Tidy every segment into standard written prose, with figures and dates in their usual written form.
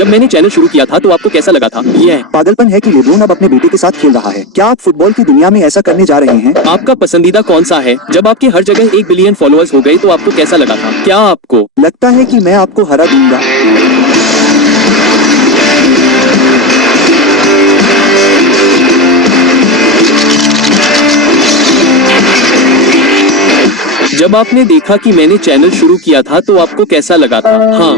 जब मैंने चैनल शुरू किया था तो आपको कैसा लगा था? यह पागलपन है कि लेब्रोन अब अपने बेटे के साथ खेल रहा है। क्या आप फुटबॉल की दुनिया में ऐसा करने जा रहे हैं? आपका पसंदीदा कौन सा है? जब आपके हर जगह 1 बिलियन फॉलोअर्स हो गए तो आपको कैसा लगा था? क्या आपको लगता है कि मैं आपको हरा दूंगा? जब आपने देखा कि मैंने चैनल शुरू किया था तो आपको कैसा लगा था? हाँ,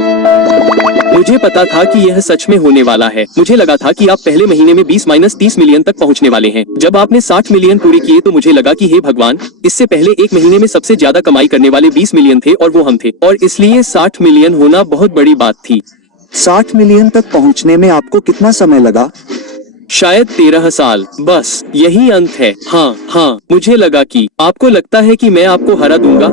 मुझे पता था कि यह सच में होने वाला है। मुझे लगा था कि आप पहले महीने में 20-30 मिलियन तक पहुंचने वाले हैं। जब आपने 60 मिलियन पूरे किए तो मुझे लगा कि हे भगवान, इससे पहले एक महीने में सबसे ज्यादा कमाई करने वाले 20 मिलियन थे और वो हम थे, और इसलिए 60 मिलियन होना बहुत बड़ी बात थी। 60 मिलियन तक पहुंचने में आपको कितना समय लगा? शायद 13 साल। बस यही अंत है। हाँ, मुझे लगा कि आपको लगता है कि मैं आपको हरा दूंगा।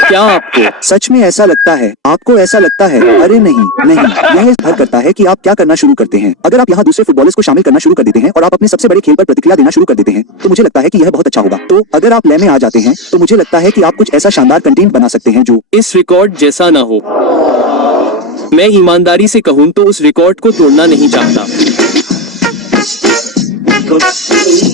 क्या आपको सच में ऐसा लगता है? आपको ऐसा लगता है? अरे नहीं, यह निर्भर करता है कि आप क्या करना शुरू करते हैं। अगर आप यहाँ दूसरे फुटबॉलर्स को शामिल करना शुरू कर देते हैं और आप अपने सबसे बड़े खेल पर प्रतिक्रिया देना शुरू कर देते हैं तो मुझे लगता है कि यह बहुत अच्छा होगा। तो अगर आप लय में आ जाते हैं तो मुझे लगता है कि आप कुछ ऐसा शानदार कंटेंट बना सकते हैं जो इस रिकॉर्ड जैसा ना हो। मैं ईमानदारी से कहूँ तो उस रिकॉर्ड को तोड़ना नहीं चाहता।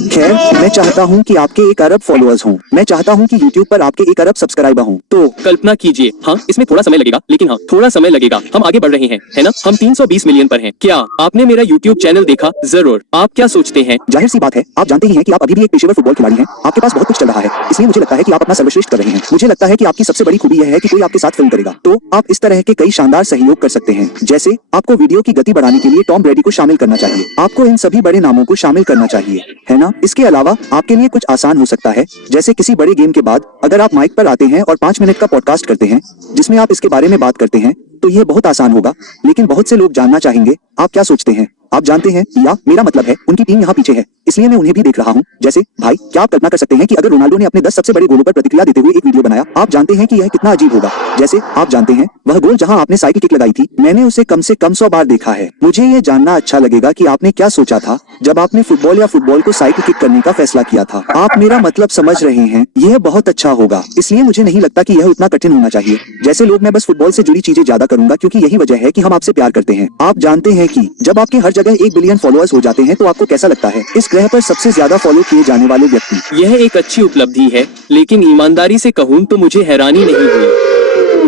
खैर, मैं चाहता हूं कि आपके 1 अरब फॉलोअर्स हों। मैं चाहता हूं कि YouTube पर आपके 1 अरब सब्सक्राइबर हों। तो कल्पना कीजिए, हाँ, इसमें थोड़ा समय लगेगा, लेकिन हाँ, थोड़ा समय लगेगा। हम आगे बढ़ रहे हैं, है ना? हम 320 मिलियन पर हैं। क्या आपने मेरा YouTube चैनल देखा? जरूर। आप क्या सोचते हैं? जाहिर सी बात है, आप जानते ही हैं कि आप अभी भी एक पेशेवर फुटबॉल खिलाड़ी हैं। आपके पास बहुत कुछ चल रहा है, इसलिए मुझे लगता है कि आप अपना सर्वश्रेष्ठ कर रहे हैं। मुझे लगता है कि आपकी सबसे बड़ी खूबी यह है कि कोई आपके साथ फिल्म करेगा, तो आप इस तरह के कई शानदार सहयोग कर सकते हैं। जैसे आपको वीडियो की गति बढ़ाने के लिए टॉम ब्रेडी को शामिल करना चाहिए। आपको इन सभी बड़े नामों को शामिल करना चाहिए, है ना? इसके अलावा आपके लिए कुछ आसान हो सकता है, जैसे किसी बड़े गेम के बाद अगर आप माइक पर आते हैं और 5 मिनट का पॉडकास्ट करते हैं जिसमें आप इसके बारे में बात करते हैं, तो यह बहुत आसान होगा। लेकिन बहुत से लोग जानना चाहेंगे, आप क्या सोचते हैं? आप जानते हैं, या मेरा मतलब है उनकी टीम यहाँ पीछे है, इसलिए मैं उन्हें भी देख रहा हूँ। जैसे भाई, क्या आप कल्पना कर सकते हैं कि अगर रोनाल्डो ने अपने 10 सबसे बड़े गोलों पर प्रतिक्रिया देते हुए एक वीडियो बनाया? आप जानते हैं कि यह कितना अजीब होगा। जैसे आप जानते हैं, वह गोल जहाँ आपने साइकिल किक लगाई थी, मैंने उसे कम से कम 100 बार देखा है। मुझे ये जानना अच्छा लगेगा कि आपने क्या सोचा था जब आपने फुटबॉल को साइकिल किक करने का फैसला किया था। आप मेरा मतलब समझ रहे हैं? यह बहुत अच्छा होगा, इसलिए मुझे नहीं लगता कि यह उतना कठिन होना चाहिए। जैसे लोग, मैं बस फुटबॉल से जुड़ी चीजें ज्यादा करूंगा क्योंकि यही वजह है कि हम आपसे प्यार करते हैं। आप जानते हैं कि जब आपके हर जगह 1 बिलियन फॉलोअर्स हो जाते हैं तो आपको कैसा लगता है? इस ग्रह पर सबसे ज्यादा फॉलो किए जाने वाले व्यक्ति। यह एक अच्छी उपलब्धि है, लेकिन ईमानदारी से कहूँ तो मुझे हैरानी नहीं हुई।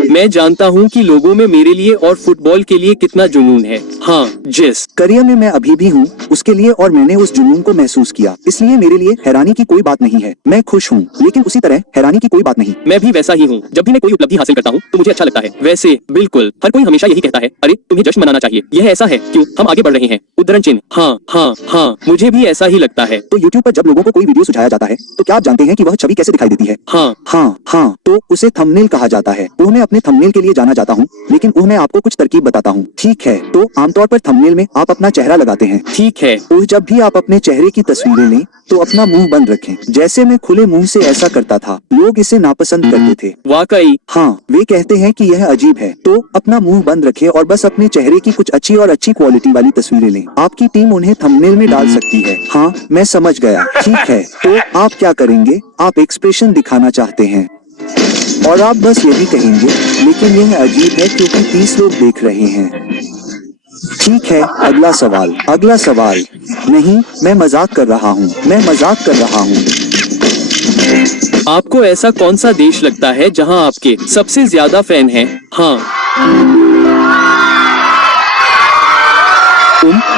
मैं जानता हूँ कि लोगों में मेरे लिए और फुटबॉल के लिए कितना जुनून है। हाँ, जिस करियर में मैं अभी भी हूँ उसके लिए, और मैंने उस जुनून को महसूस किया, इसलिए मेरे लिए हैरानी की कोई बात नहीं है। मैं खुश हूँ, लेकिन उसी तरह हैरानी की कोई बात नहीं। मैं भी वैसा ही हूँ। जब भी मैं कोई उपलब्धि हासिल करता हूँ तो मुझे अच्छा लगता है। वैसे बिल्कुल, हर कोई हमेशा यही कहता है, अरे तुम्हें जश्न मनाना चाहिए। यह ऐसा है क्यों? हम आगे बढ़ रहे हैं। उद्धरण चिन्ह। हाँ, मुझे भी ऐसा ही लगता है। तो YouTube पर जब लोगों को कोई वीडियो सुझाया जाता है तो क्या आप जानते हैं कि वह छवि कैसे दिखाई देती है? हाँ, तो उसे थंबनेल कहा जाता है। मैं अपने थंबनेल के लिए जाना जाता हूँ, लेकिन मैं आपको कुछ तरकीब बताता हूँ, ठीक है? तो आमतौर पर थंबनेल में आप अपना चेहरा लगाते हैं, ठीक है? जब भी आप अपने चेहरे की तस्वीरें लें तो अपना मुंह बंद रखें। जैसे मैं खुले मुंह से ऐसा करता था, लोग इसे नापसंद करते थे। वाकई? हाँ, वे कहते हैं कि यह अजीब है। तो अपना मुंह बंद रखें और बस अपने चेहरे की कुछ अच्छी और अच्छी क्वालिटी वाली तस्वीरें लें। आपकी टीम उन्हें थंबनेल में डाल सकती है। हाँ, मैं समझ गया। ठीक है, तो आप क्या करेंगे? आप एक्सप्रेशन दिखाना चाहते हैं और आप बस यही कहेंगे, लेकिन यह अजीब है क्योंकि 30 लोग देख रहे हैं। ठीक है, अगला सवाल। नहीं, मैं मजाक कर रहा हूँ। आपको ऐसा कौन सा देश लगता है जहां आपके सबसे ज्यादा फैन हैं? हाँ,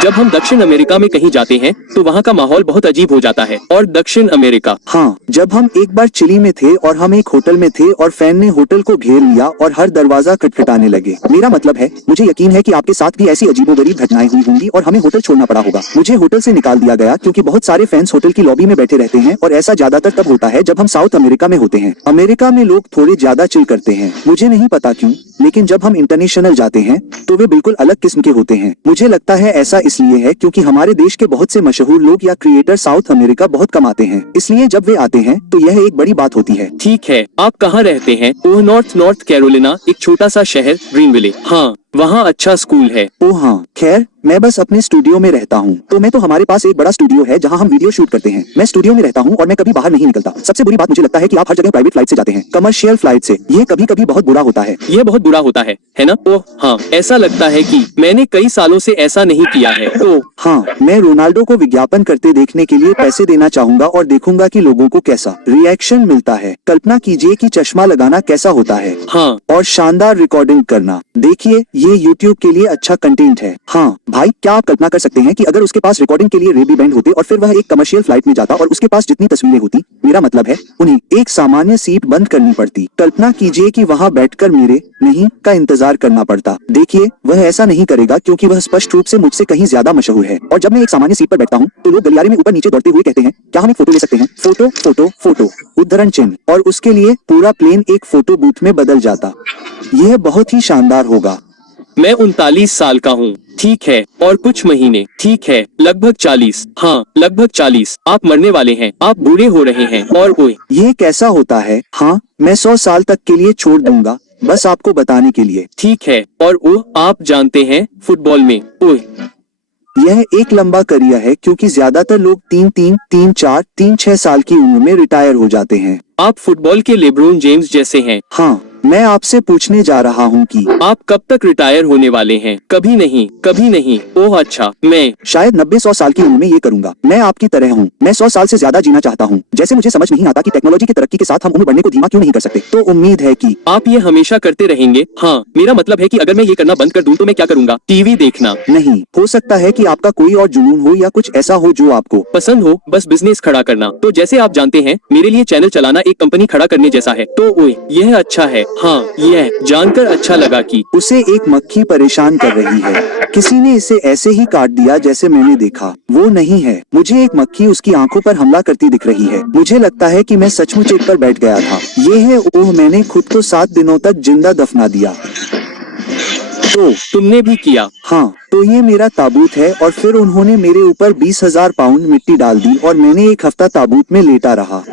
जब हम दक्षिण अमेरिका में कहीं जाते हैं तो वहाँ का माहौल बहुत अजीब हो जाता है। और दक्षिण अमेरिका? हाँ, जब हम एक बार चिली में थे और हम एक होटल में थे और फैन ने होटल को घेर लिया और हर दरवाजा खटखटाने लगे। मेरा मतलब है, मुझे यकीन है कि आपके साथ भी ऐसी अजीबोगरीब घटनाएं हुई होंगी और हमें होटल छोड़ना पड़ा होगा। मुझे होटल से निकाल दिया गया क्योंकि बहुत सारे फैंस होटल की लॉबी में बैठे रहते हैं, और ऐसा ज्यादातर तब होता है जब हम साउथ अमेरिका में होते हैं। अमेरिका में लोग थोड़े ज्यादा चिल करते हैं, मुझे नहीं पता क्यों, लेकिन जब हम इंटरनेशनल जाते हैं तो वे बिल्कुल अलग किस्म के होते हैं। मुझे लगता है ऐसा इसलिए है क्योंकि हमारे देश के बहुत से मशहूर लोग या क्रिएटर साउथ अमेरिका बहुत कमाते हैं, इसलिए जब वे आते हैं तो यह एक बड़ी बात होती है। ठीक है, आप कहाँ रहते हैं? ओह, नॉर्थ कैरोलिना, एक छोटा सा शहर, ग्रीनविले। हाँ, वहाँ अच्छा स्कूल है। ओह हाँ, खैर मैं बस अपने स्टूडियो में रहता हूँ। तो मैं तो हमारे पास एक बड़ा स्टूडियो है जहाँ हम वीडियो शूट करते हैं। मैं स्टूडियो में रहता हूँ और मैं कभी बाहर नहीं निकलता। सबसे बुरी बात मुझे लगता है कि आप हर जगह प्राइवेट फ्लाइट से जाते हैं, कमर्शियल फ्लाइट से। ये कभी कभी बहुत बुरा होता है। ये बहुत बुरा होता है ना? ओह हाँ, ऐसा लगता है कि मैंने कई सालों से ऐसा नहीं किया है। तो हाँ, मैं रोनाल्डो को विज्ञापन करते देखने के लिए पैसे देना चाहूंगा और देखूंगा कि लोगों को कैसा रिएक्शन मिलता है। कल्पना कीजिए कि चश्मा लगाना कैसा होता है। हाँ, और शानदार रिकॉर्डिंग करना। देखिए, ये YouTube के लिए अच्छा कंटेंट है। हाँ भाई, क्या आप कल्पना कर सकते हैं कि अगर उसके पास रिकॉर्डिंग के लिए रेबी बैंड होते और फिर वह एक कमर्शियल फ्लाइट में जाता और उसके पास जितनी तस्वीरें होती, मेरा मतलब है उन्हें एक सामान्य सीट बंद करनी पड़ती। कल्पना कीजिए कि वहाँ बैठकर मेरे नहीं का इंतजार करना पड़ता। देखिए, वह ऐसा नहीं करेगा क्योंकि वह स्पष्ट रूप से मुझसे कहीं ज्यादा मशहूर है। और जब मैं एक सामान्य सीट पर बैठता हूँ तो लोग गलियारे में ऊपर नीचे दौड़ते हुए कहते हैं, क्या हम एक फोटो ले सकते हैं? फोटो फोटो फोटो उद्धरण चिन्ह। और उसके लिए पूरा प्लेन एक फोटो बूथ में बदल जाता। यह बहुत ही शानदार होगा। मैं 39 साल का हूँ। ठीक है, और कुछ महीने। ठीक है, लगभग 40। हाँ, लगभग 40। आप मरने वाले हैं, आप बूढ़े हो रहे हैं। और ओए, ये कैसा होता है? हाँ, मैं 100 साल तक के लिए छोड़ दूंगा, बस आपको बताने के लिए। ठीक है, और ओह, आप जानते हैं फुटबॉल में ओए, यह एक लंबा करियर है क्योंकि ज्यादातर लोग 3-4, 3-6 साल की उम्र में रिटायर हो जाते हैं। आप फुटबॉल के लेब्रोन जेम्स जैसे हैं। हाँ, मैं आपसे पूछने जा रहा हूँ कि आप कब तक रिटायर होने वाले हैं? कभी नहीं, कभी नहीं। ओह अच्छा, मैं शायद 90-100 साल की उम्र में ये करूंगा। मैं आपकी तरह हूँ, मैं 100 साल से ज्यादा जीना चाहता हूँ। जैसे मुझे समझ नहीं आता कि टेक्नोलॉजी की तरक्की के साथ हम उम्र बढ़ने को धीमा क्यों नहीं कर सकते। तो उम्मीद है कि आप ये हमेशा करते रहेंगे। हाँ, मेरा मतलब है कि अगर मैं ये करना बंद कर दूं तो मैं क्या करूंगा? टीवी देखना। नहीं, हो सकता है कि आपका कोई और जुनून हो या कुछ ऐसा हो जो आपको पसंद हो, बस बिजनेस खड़ा करना। तो जैसे आप जानते हैं, मेरे लिए चैनल चलाना एक कंपनी खड़ा करने जैसा है। तो ओए, यह अच्छा है। हाँ, यह जानकर अच्छा लगा कि उसे एक मक्खी परेशान कर रही है। किसी ने इसे ऐसे ही काट दिया जैसे मैंने देखा। वो नहीं है, मुझे एक मक्खी उसकी आंखों पर हमला करती दिख रही है। मुझे लगता है कि मैं सचमुच एक पर बैठ गया था। ये है, ओह, मैंने खुद को 7 दिनों तक जिंदा दफना दिया। तो तुमने भी किया। हाँ, तो ये मेरा ताबूत है और फिर उन्होंने मेरे ऊपर 20,000 पाउंड मिट्टी डाल दी और मैंने एक हफ्ता ताबूत में लेटा रहा।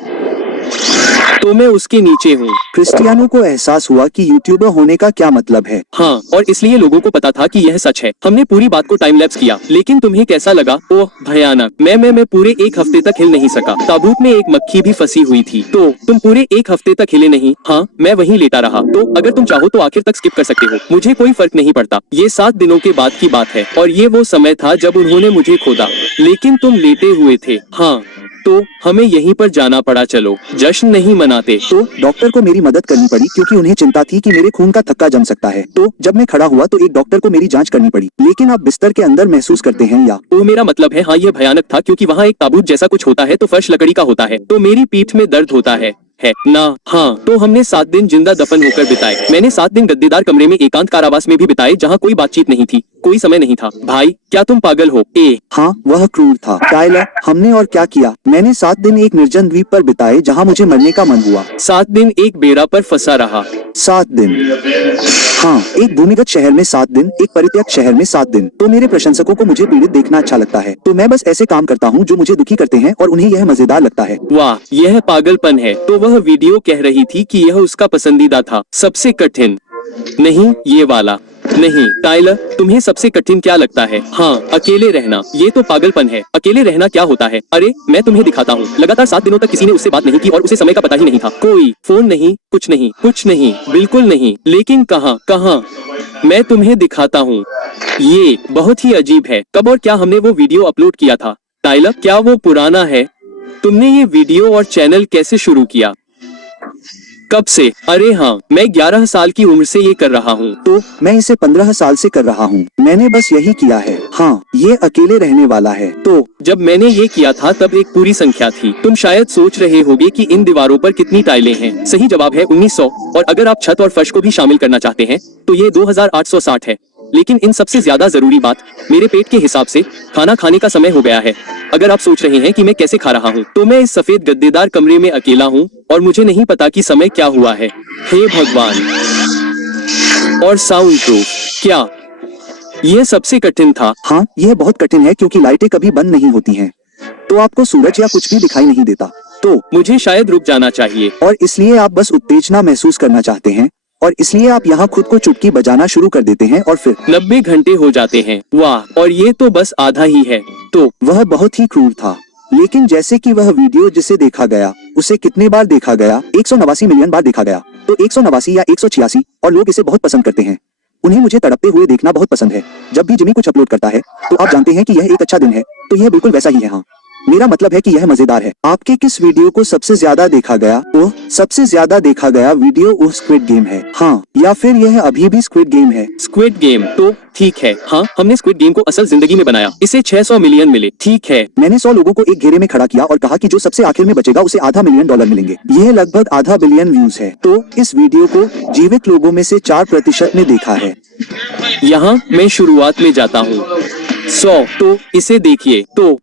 तो मैं उसके नीचे हूँ। क्रिस्टियानो को एहसास हुआ कि यूट्यूबर होने का क्या मतलब है। हाँ, और इसलिए लोगों को पता था कि यह सच है। हमने पूरी बात को टाइम लैप्स किया। लेकिन तुम्हें कैसा लगा? ओह भयानक। मैं पूरे एक हफ्ते तक हिल नहीं सका। ताबूत में एक मक्खी भी फंसी हुई थी। तो तुम पूरे एक हफ्ते तक हिले नहीं? हाँ, मैं वहीं लेटा रहा। तो अगर तुम चाहो तो आखिर तक स्किप कर सकते हो, मुझे कोई फर्क नहीं पड़ता। ये 7 दिनों के बाद की बात है और ये वो समय था जब उन्होंने मुझे खोदा। लेकिन तुम लेटे हुए थे। हाँ, तो हमें यहीं पर जाना पड़ा। चलो, जश्न नहीं मनाते। तो डॉक्टर को मेरी मदद करनी पड़ी क्योंकि उन्हें चिंता थी कि मेरे खून का थक्का जम सकता है। तो जब मैं खड़ा हुआ तो एक डॉक्टर को मेरी जांच करनी पड़ी। लेकिन आप बिस्तर के अंदर महसूस करते हैं या? तो मेरा मतलब है, हाँ, यह भयानक था क्योंकि वहाँ एक ताबूत जैसा कुछ होता है तो फर्श लकड़ी का होता है। तो मेरी पीठ में दर्द होता है ना। हाँ, तो हमने 7 दिन जिंदा दफन होकर बिताए। मैंने 7 दिन गद्देदार कमरे में एकांत कारावास में भी बिताए जहाँ कोई बातचीत नहीं थी, कोई समय नहीं था। भाई, क्या तुम पागल हो? हाँ, वह क्रूर था। टाइलर, हमने और क्या किया? मैंने 7 दिन एक निर्जन द्वीप पर बिताए जहाँ मुझे मरने का मन हुआ। 7 दिन एक बेड़ा पर फंसा रहा। 7 दिन। हाँ, एक भूमिगत शहर में 7 दिन, एक परित्यक्त शहर में 7 दिन। तो मेरे प्रशंसकों को मुझे पीड़ित देखना अच्छा लगता है। तो मैं बस ऐसे काम करता हूँ जो मुझे दुखी करते हैं और उन्हें यह मजेदार लगता है। वाह, यह पागलपन है। तो वह वीडियो कह रही थी कि यह उसका पसंदीदा था। सबसे कठिन नहीं, ये वाला नहीं। टाइलर, तुम्हें सबसे कठिन क्या लगता है? हाँ, अकेले रहना। ये तो पागलपन है। अकेले रहना क्या होता है? अरे, मैं तुम्हें दिखाता हूँ। लगातार 7 दिनों तक किसी ने उससे बात नहीं की और उसे समय का पता ही नहीं था। कोई फोन नहीं, कुछ नहीं, कुछ नहीं, बिल्कुल नहीं। लेकिन कहाँ? मैं तुम्हें दिखाता हूँ। ये बहुत ही अजीब है। कब और क्या हमने वो वीडियो अपलोड किया था? टाइलर, क्या वो पुराना है? तुमने ये वीडियो और चैनल कैसे शुरू किया? कब से? अरे हाँ, मैं 11 साल की उम्र से ये कर रहा हूँ। तो मैं इसे 15 साल से कर रहा हूँ। मैंने बस यही किया है। हाँ, ये अकेले रहने वाला है। तो जब मैंने ये किया था तब एक पूरी संख्या थी। तुम शायद सोच रहे होगे कि इन दीवारों पर कितनी टाइलें हैं। सही जवाब है 1900, और अगर आप छत और फर्श को भी शामिल करना चाहते हैं तो ये 2860 है। लेकिन इन सबसे ज्यादा जरूरी बात, मेरे पेट के हिसाब से खाना खाने का समय हो गया है। अगर आप सोच रहे हैं कि मैं कैसे खा रहा हूँ, तो मैं इस सफेद गद्देदार कमरे में अकेला हूँ और मुझे नहीं पता कि समय क्या हुआ है। हे भगवान। और साउंड प्रूफ। क्या यह सबसे कठिन था? हाँ, यह बहुत कठिन है क्योंकि लाइटें कभी बंद नहीं होती हैं। तो आपको सूरज या कुछ भी दिखाई नहीं देता। तो मुझे शायद रुक जाना चाहिए। और इसलिए आप बस उत्तेजना महसूस करना चाहते हैं। और इसलिए आप यहाँ खुद को चुटकी बजाना शुरू कर देते हैं और फिर 90 घंटे हो जाते हैं। वाह, और ये तो बस आधा ही है। तो वह बहुत ही क्रूर था। लेकिन जैसे कि वह वीडियो जिसे देखा गया उसे कितने बार देखा गया, 189 मिलियन बार देखा गया। तो 189 या 186, और लोग इसे बहुत पसंद करते हैं। उन्हें मुझे तड़पते हुए देखना बहुत पसंद है। जब भी जिमी कुछ अपलोड करता है तो आप जानते हैं कि यह एक अच्छा दिन है, तो यह बिल्कुल वैसा ही है। हाँ, मेरा मतलब है कि यह मजेदार है। आपके किस वीडियो को सबसे ज्यादा देखा गया? ओह, सबसे ज्यादा देखा गया वीडियो ओह स्क्विड गेम है। हाँ, या फिर यह अभी भी स्क्विड गेम है? स्क्विड गेम तो ठीक है। हाँ, हमने स्क्विड गेम को असल जिंदगी में बनाया। इसे 600 मिलियन मिले। ठीक है, मैंने 100 लोगों को एक घेरे में खड़ा किया और कहा कि जो सबसे आखिर में बचेगा उसे $500 मिलियन मिलेंगे। यह लगभग आधा बिलियन व्यूज है। तो इस वीडियो को जीवित लोगों में से 4% ने देखा है। यहाँ मैं शुरुआत में जाता हूँ। 100, तो इसे देखिए। तो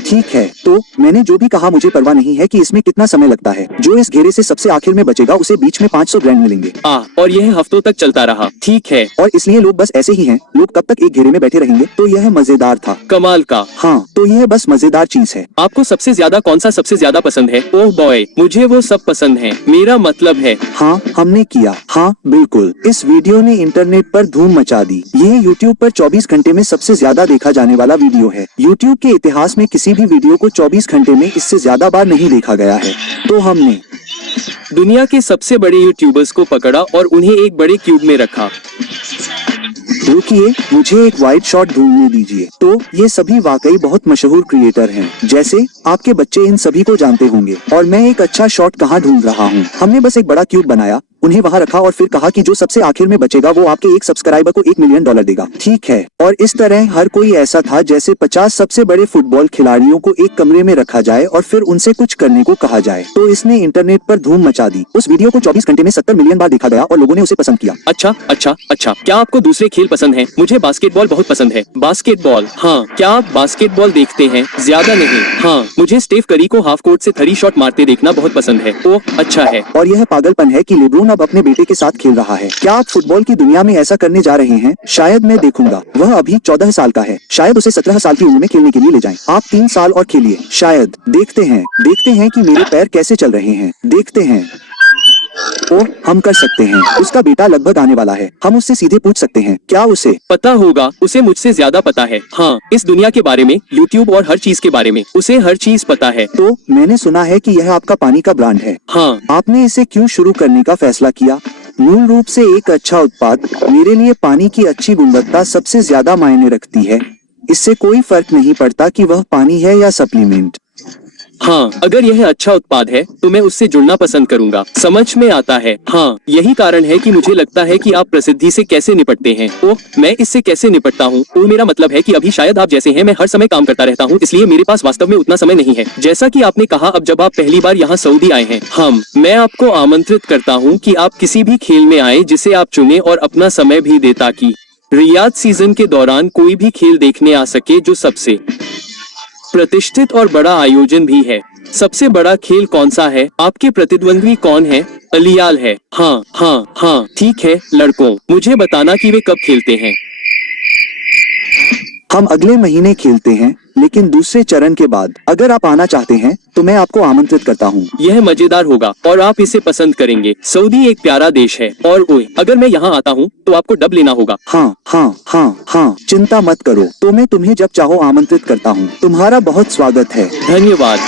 ठीक है, तो मैंने जो भी कहा मुझे परवाह नहीं है कि इसमें कितना समय लगता है। जो इस घेरे से सबसे आखिर में बचेगा उसे बीच में 500 ग्रैंड मिलेंगे। और यह हफ्तों तक चलता रहा। ठीक है, और इसलिए लोग बस ऐसे ही हैं। लोग कब तक एक घेरे में बैठे रहेंगे? तो यह मजेदार था। कमाल का। हाँ, तो यह बस मजेदार चीज है। आपको सबसे ज्यादा कौन सा सबसे ज्यादा पसंद है? ओह बॉय, मुझे वो सब पसंद है। मेरा मतलब है। हाँ, हमने किया। हाँ बिल्कुल, इस वीडियो ने इंटरनेट पर धूम मचा दी। यह YouTube पर 24 घंटे में सबसे ज्यादा देखा जाने वाला वीडियो है। YouTube के इतिहास में किसी भी वीडियो को 24 घंटे में इससे ज्यादा बार नहीं देखा गया है। तो हमने दुनिया के सबसे बड़े यूट्यूबर्स को पकड़ा और उन्हें एक बड़े क्यूब में रखा। रुकिए, मुझे एक वाइड शॉट ढूंढने दीजिए। तो ये सभी वाकई बहुत मशहूर क्रिएटर हैं। जैसे आपके बच्चे इन सभी को जानते होंगे। और मैं एक अच्छा शॉट कहाँ ढूंढ रहा हूँ? हमने बस एक बड़ा क्यूब बनाया, उन्हें वहां रखा और फिर कहा कि जो सबसे आखिर में बचेगा वो आपके एक सब्सक्राइबर को $1 मिलियन देगा। ठीक है, और इस तरह हर कोई ऐसा था जैसे 50 सबसे बड़े फुटबॉल खिलाड़ियों को एक कमरे में रखा जाए और फिर उनसे कुछ करने को कहा जाए। तो इसने इंटरनेट पर धूम मचा दी। उस वीडियो को 24 घंटे में 70 मिलियन बार देखा गया और लोगों ने उसे पसंद किया। अच्छा। क्या आपको दूसरे खेल पसंद है? मुझे बास्केटबॉल बहुत पसंद है। बास्केटबॉल, हाँ, क्या आप बास्केटबॉल देखते हैं? ज्यादा नहीं। हाँ, मुझे स्टेफ करी को हाफ कोर्ट से 30 शॉट मारते देखना बहुत पसंद है। ओह, अच्छा है। और यह पागलपन है कि लेब्रोन अब अपने बेटे के साथ खेल रहा है। क्या आप फुटबॉल की दुनिया में ऐसा करने जा रहे हैं? शायद मैं देखूंगा। वह अभी 14 साल का है। शायद उसे 17 साल की उम्र में खेलने के लिए ले जाएं। आप 3 साल और खेलिए। शायद। देखते हैं कि मेरे पैर कैसे चल रहे हैं। देखते हैं। ओह, हम कर सकते हैं। उसका बेटा लगभग आने वाला है। हम उससे सीधे पूछ सकते हैं। क्या उसे पता होगा? उसे मुझसे ज्यादा पता है। हाँ, इस दुनिया के बारे में, यूट्यूब और हर चीज के बारे में उसे हर चीज पता है। तो मैंने सुना है कि यह आपका पानी का ब्रांड है। हाँ, आपने इसे क्यों शुरू करने का फैसला किया? मूल रूप से एक अच्छा उत्पाद। मेरे लिए पानी की अच्छी गुणवत्ता सबसे ज्यादा मायने रखती है। इससे कोई फर्क नहीं पड़ता कि वह पानी है या सप्लीमेंट। हाँ, अगर यह अच्छा उत्पाद है तो मैं उससे जुड़ना पसंद करूंगा। समझ में आता है। हाँ, यही कारण है कि मुझे लगता है कि आप प्रसिद्धि से कैसे निपटते हैं। ओह, मैं इससे कैसे निपटता हूँ? ओह, मेरा मतलब है कि अभी शायद आप जैसे हैं, मैं हर समय काम करता रहता हूँ, इसलिए मेरे पास वास्तव में उतना समय नहीं है। जैसा कि आपने कहा, अब जब आप पहली बार यहाँ सऊदी आए हैं, मैं आपको आमंत्रित करता हूँ कि आप किसी भी खेल में आए जिसे आप चुने और अपना समय भी दे, ताकि रियाद सीजन के दौरान कोई भी खेल देखने आ सके, जो सबसे प्रतिष्ठित और बड़ा आयोजन भी है। सबसे बड़ा खेल कौन सा है? आपके प्रतिद्वंद्वी कौन है? अलियाल है। हाँ, ठीक है लड़कों, मुझे बताना कि वे कब खेलते हैं। हम अगले महीने खेलते हैं, लेकिन दूसरे चरण के बाद। अगर आप आना चाहते हैं तो मैं आपको आमंत्रित करता हूँ। यह मजेदार होगा और आप इसे पसंद करेंगे। सऊदी एक प्यारा देश है। और ओए, अगर मैं यहाँ आता हूँ तो आपको डब लेना होगा। हाँ, चिंता मत करो। तो मैं तुम्हें जब चाहो आमंत्रित करता हूँ। तुम्हारा बहुत स्वागत है। धन्यवाद।